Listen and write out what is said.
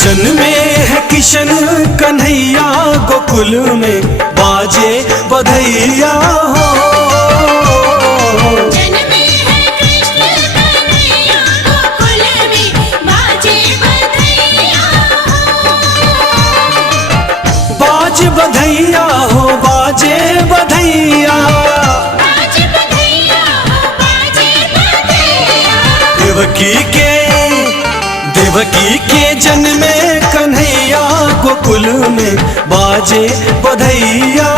जन्मे है किशन कन्हैया गोकुल में बाजे बधैया हो। जन्मे है कृष्ण कन्हैया गोकुल में बाजे बधैया हो। बाज बधैया हो बाजे बधैया, बाजे बधैया हो बाजे बधैया। देवकी के जन्मे कन्हैया गोकुल में बाजे बधैया